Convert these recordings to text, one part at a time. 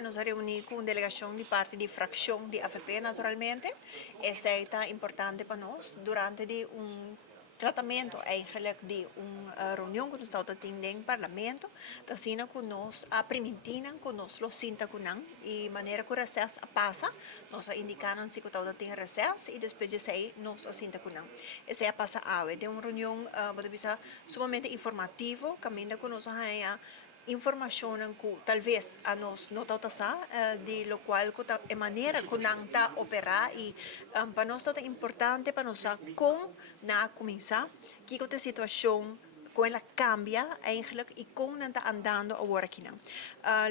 nos reunimos con delegación de parte de Fraccion di AVP naturalmente. Essa é importante para nós durante tratamento eigenlijk de reunião que nós estamos tendo em parlamento, assim que nós permitimos que nós lo sinta com e maneira que o recesso passa, nós indicamos se que estamos tendo recesso e depois de sair nós sinta com essa é a passa a de uma reunião sumamente informativo, caminho que nós informação que talvez a nós não está de lo qual a maneira que não está operar e para nós é importante para nós como na começar que a situação com ela cambia eigenlijk e como está andando agora aqui não.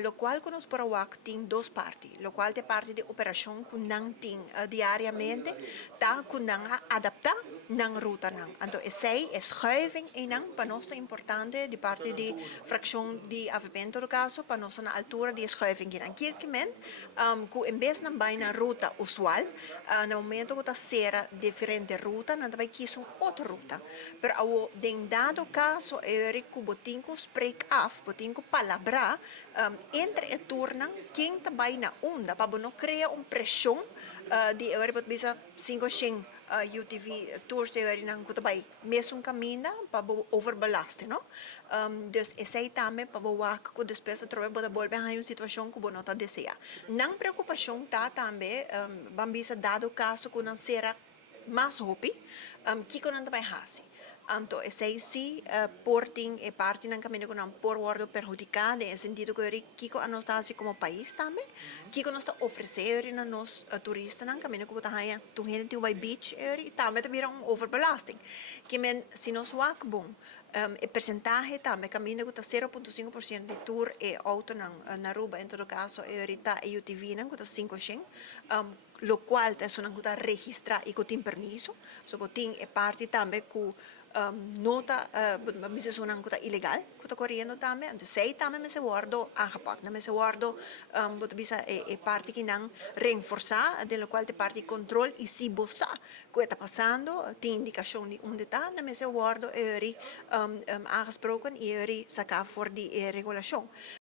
Lo qual que nós para o tem duas partes. Lo qual é parte de operação que não tem diariamente, tá que não adapta não ruta não. Então essa é schuiving e não para nós é importante de parte de fração de AVP em todo caso para nós na altura de schuiving que não que em vez de vai na ruta usual, no momento que está ser diferente ruta, não vai quis outra ruta. Pero em dado caso é que botinho spreek af, botinho palabra entre a turna quem está vai na onda para não criar pressão de eu repito bisa 5 UTV tours er in ang kutabay mesmo caminho para overbelasten no dus esse também para boa que depois trobe boda volver a uma situação que não está deseja não preocupação tá também bambisa dado caso que não será mais hopi que não vai hasi. Então, esse sim, porting e parte ng caminho que não por word perjudicado, em sentido que a nós assim como país também, que nós está oferecendo a nós turistas ng caminho que está aí, tu gente vai beach e também também overbelasting. Que men se nós wak bom, o percentagem também caminho que está 0,5% de tour e auto na Aruba, em todo caso, está e UTV não que está 5%, lo qual é uma coisa registrar e que tem permisso, so tem parte também que nota bisa sunang kuta ilegal kuta correndo também então sei também me se guardo aangepakt na me se guardo bisa parte que não reforçar de qual te parte controle e se bossa que está passando tem indicação de onde está na me se guardo aangesproken e sacar voor die regulação